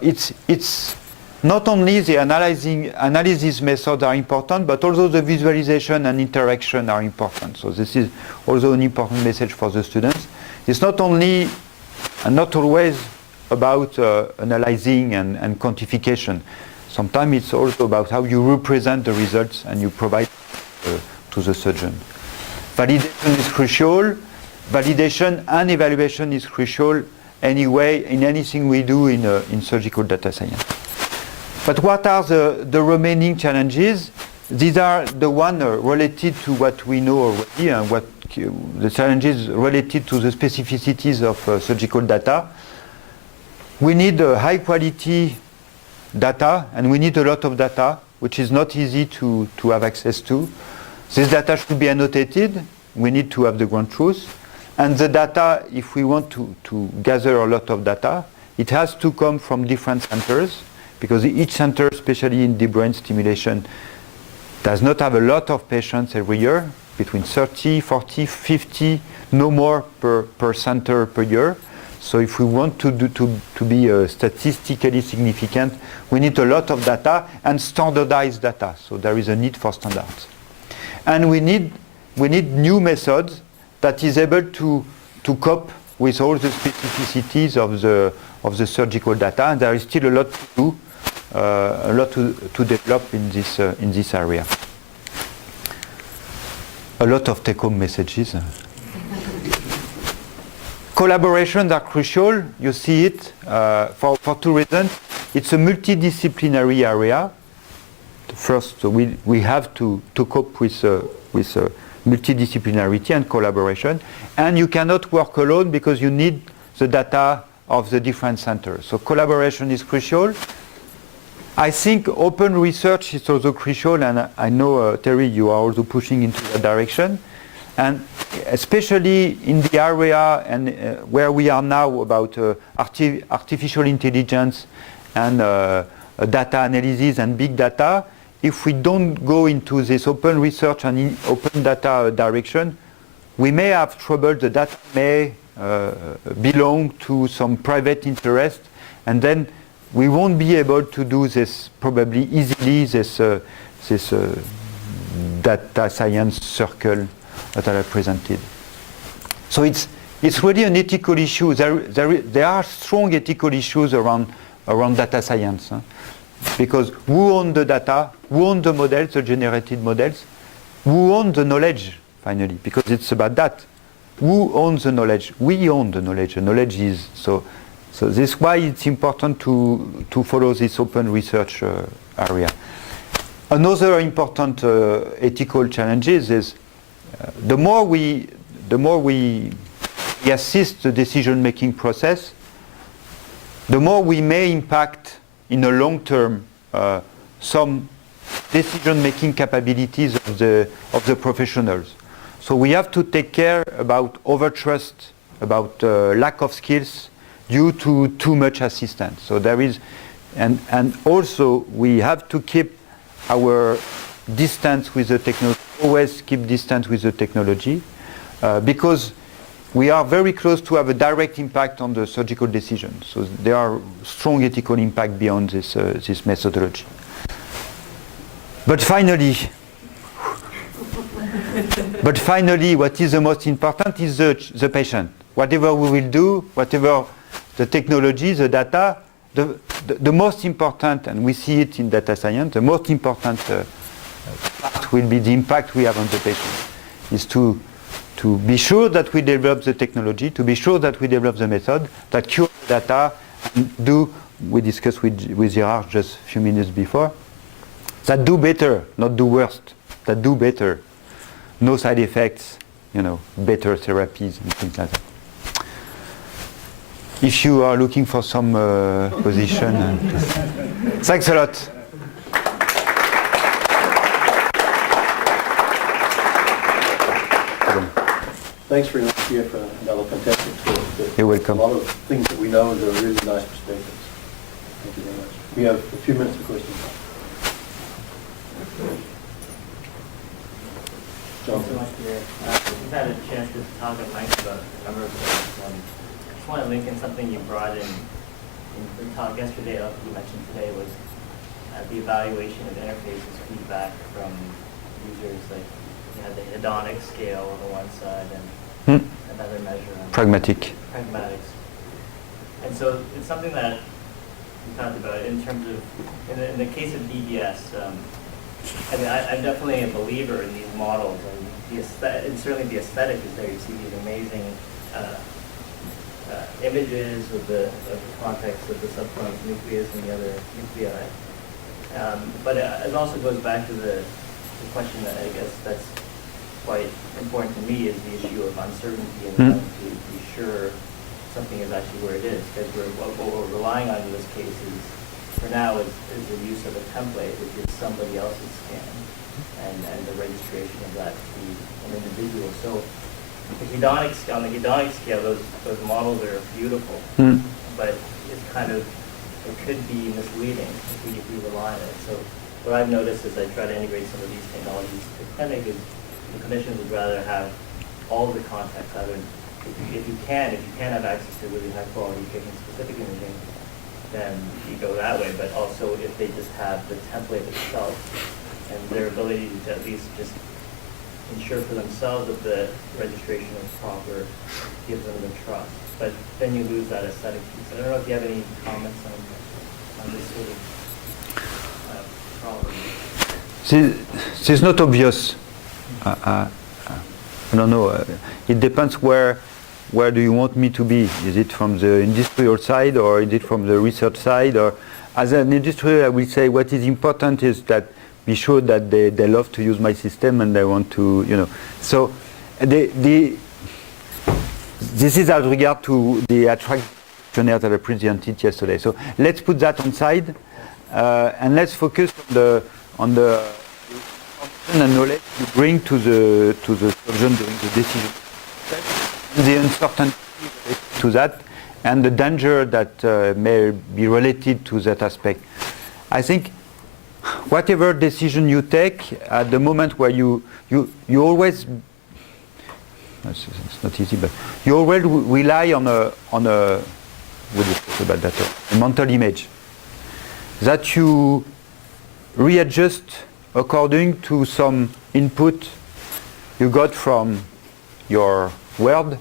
It's not only the analysis methods are important, but also the visualization and interaction are important. So this is also an important message for the students. It's not only and not always about analyzing and quantification. Sometimes it's also about how you represent the results and you provide to the surgeon. Validation is crucial. Validation and evaluation is crucial anyway in anything we do in surgical data science. But what are the remaining challenges? These are the ones related to what we know already and what the challenges related to the specificities of surgical data. We need high quality data, and we need a lot of data, which is not easy to have access to. This data should be annotated. We need to have the ground truth. And the data, if we want to gather a lot of data, it has to come from different centers, because each center, especially in deep brain stimulation, does not have a lot of patients every year, between 30, 40, 50, no more per center per year. So if we want to be statistically significant, we need a lot of data and standardized data. So there is a need for standards. And we need new methods that is able to cope with all the specificities of the surgical data. And there is still a lot to do, a lot to develop in this area. A lot of take-home messages. Collaborations are crucial. You see it for two reasons. It's a multidisciplinary area. First, we have to cope with multidisciplinarity and collaboration. And you cannot work alone because you need the data of the different centers. So collaboration is crucial. I think open research is also crucial, and I know, Terry, you are also pushing into that direction. And especially in the area and where we are now about artificial intelligence and data analysis and big data, if we don't go into this open research and open data direction, we may have trouble. The data may belong to some private interest, and then we won't be able to do this probably easily, this data science circle that I presented. So it's really an ethical issue. There are strong ethical issues around data science. because who owns the data, who owns the models, the generated models, who owns the knowledge, finally, because it's about that. Who owns the knowledge? We own the knowledge. The knowledge is, so this is why it's important to follow this open research area. Another important ethical challenges is the more we assist the decision-making process, the more we may impact in the long term some decision-making capabilities of the professionals. So we have to take care about overtrust, about lack of skills due to too much assistance. So there is, and also we have to keep our distance with the technology, always keep distance with the technology, because we are very close to have a direct impact on the surgical decision. So there are strong ethical impact beyond this methodology. But finally, what is the most important is the patient. Whatever we will do, whatever the technology, the data, the most important, and we see it in data science, the most important part will be the impact we have on the patient, is to be sure that we develop the technology, to be sure that we develop the method, that cure the data, and we discussed with Gerard just a few minutes before, that do better, not do worst, that do better. No side effects, better therapies and things like that. If you are looking for some position, thanks a lot. Thanks very much, Pierre, for another fantastic talk. You're welcome. A lot of things that we know and they're really nice perspectives. Thank you very much. We have a few minutes for questions. John. Thanks so much, Pierre. We've had a chance to talk at length about a number of things. I just want to link in something you brought in the talk yesterday, you mentioned today, was the evaluation of interfaces, feedback from users. Like you had the hedonic scale on the one side and another measure on pragmatics. And so it's something that we talked about in terms of, in the case of DBS, I mean, I'm definitely a believer in these models, and certainly the aesthetic is there. You see these amazing images of the context of the subchronic nucleus and the other nuclei. But it also goes back to the question that I guess that's quite important to me, is the issue of uncertainty and having to be sure something is actually where it is. Because what we're relying on in this case is, for now, is the use of a template, which is somebody else's scan, and the registration of that to an individual. So on the hedonic scale, those models are beautiful, but it's kind of, it could be misleading if we rely on it. So what I've noticed as I try to integrate some of these technologies to clinic is the clinicians would rather have all of the context. Either if you can have access to really high quality patient-specific imaging, then you go that way. But also if they just have the template itself and their ability to at least just ensure for themselves that the registration is proper, gives them the trust. But then you lose that aesthetic piece. I don't know if you have any comments on this sort of problem. It's not obvious. I don't know. It depends where do you want me to be? Is it from the industrial side or is it from the research side? Or as an industrial, I will say what is important is that be sure that they love to use my system and they want to, So this is as regard to the attract questionnaire that I presented yesterday. So let's put that on side and let's focus on the and knowledge you bring to the surgeon during the decision, the uncertainty related to that, and the danger that may be related to that aspect. I think whatever decision you take at the moment where you always, it's not easy, but you always rely on a what do you say about that? A mental image that you readjust according to some input you got from your world,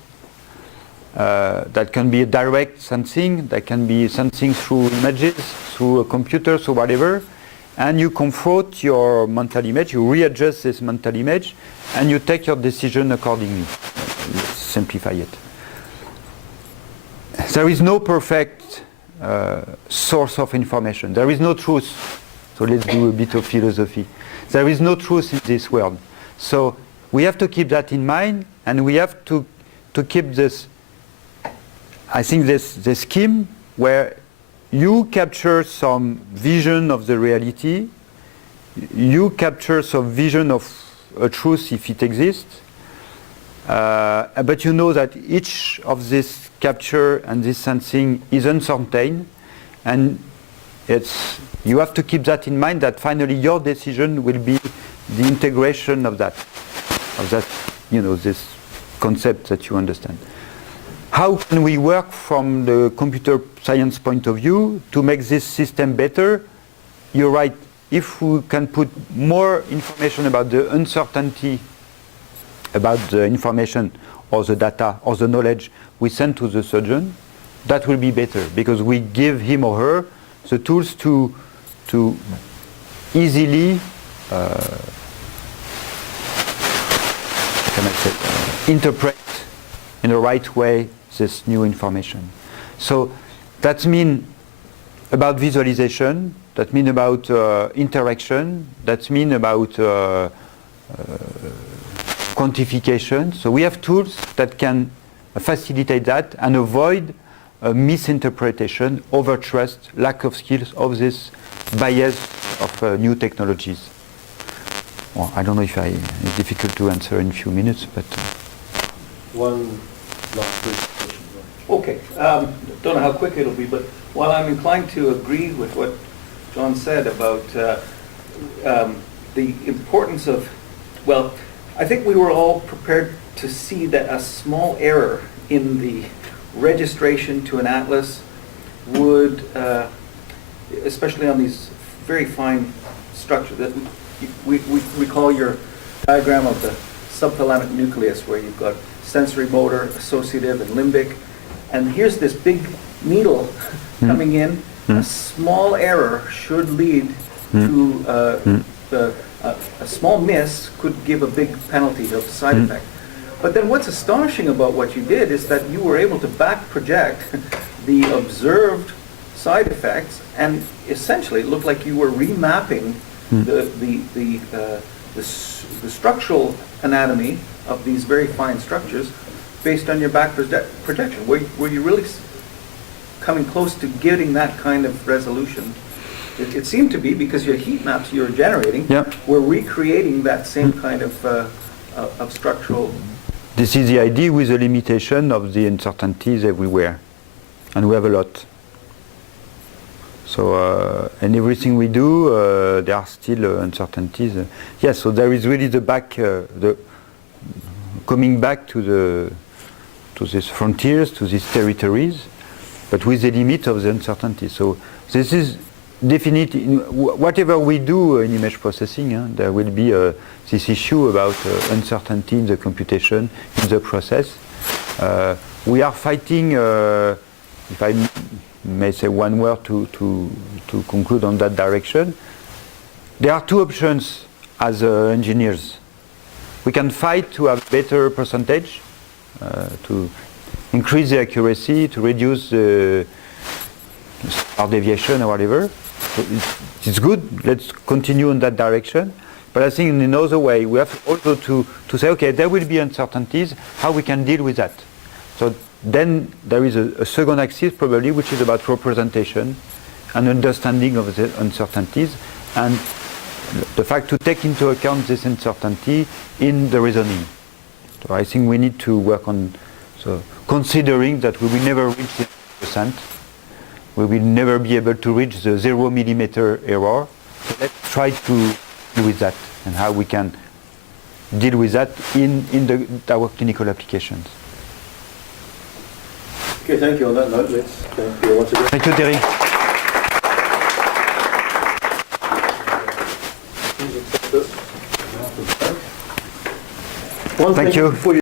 That can be a direct sensing, that can be sensing through images, through a computer, so whatever. And you confront your mental image, you readjust this mental image, and you take your decision accordingly. Let's simplify it. There is no perfect source of information. There is no truth. So let's do a bit of philosophy. There is no truth in this world. So we have to keep that in mind, and we have to keep this, I think this scheme where you capture some vision of the reality, you capture some vision of a truth if it exists, but you know that each of this capture and this sensing is uncertain, and you have to keep that in mind, that finally your decision will be the integration of that, this concept that you understand. How can we work from the computer science point of view to make this system better? You're right, if we can put more information about the uncertainty, about the information or the data or the knowledge we send to the surgeon, that will be better, because we give him or her the tools to easily interpret in the right way this new information. So that means about visualization, that means about interaction, that means about quantification. So we have tools that can facilitate that and avoid misinterpretation, overtrust, lack of skills of this bias of new technologies. Well, I don't know if it's difficult to answer in a few minutes, but... One last question. Okay, don't know how quick it'll be, but while I'm inclined to agree with what John said about the importance of, well, I think we were all prepared to see that a small error in the registration to an atlas would, especially on these very fine structures, that we call your diagram of the subthalamic nucleus, where you've got sensory, motor, associative, and limbic. And here's this big needle coming in. A small error should lead to a small miss could give a big penalty of side effect. But then what's astonishing about what you did is that you were able to back project the observed side effects, and essentially it looked like you were remapping the structural anatomy of these very fine structures based on your back projection. Were you really coming close to getting that kind of resolution? It seemed to be, because your heat maps you were generating were recreating that same kind of structural. This is the idea, with the limitation of the uncertainties everywhere, and we have a lot. So, and everything we do, there are still uncertainties. Yes, so there is really the coming back to these frontiers, to these territories, but with the limit of the uncertainty. So this is definitely, whatever we do in image processing, there will be this issue about uncertainty in the computation, in the process. We are fighting, if I may say one word to conclude on that direction. There are two options as engineers. We can fight to have better percentage, to increase the accuracy, to reduce the deviation or whatever. So it's good, let's continue in that direction. But I think in another way, we have also to say, okay, there will be uncertainties, how we can deal with that. So then there is a second axis probably, which is about representation and understanding of the uncertainties, and the fact to take into account this uncertainty in the reasoning. So I think we need to work on considering that we will never reach the 100%. We will never be able to reach the 0 millimeter error. So let's try to deal with that, and how we can deal with that in our clinical applications. Okay, thank you. On that note, let's thank you once again. Thank you, Terry. One Thank thing you. before you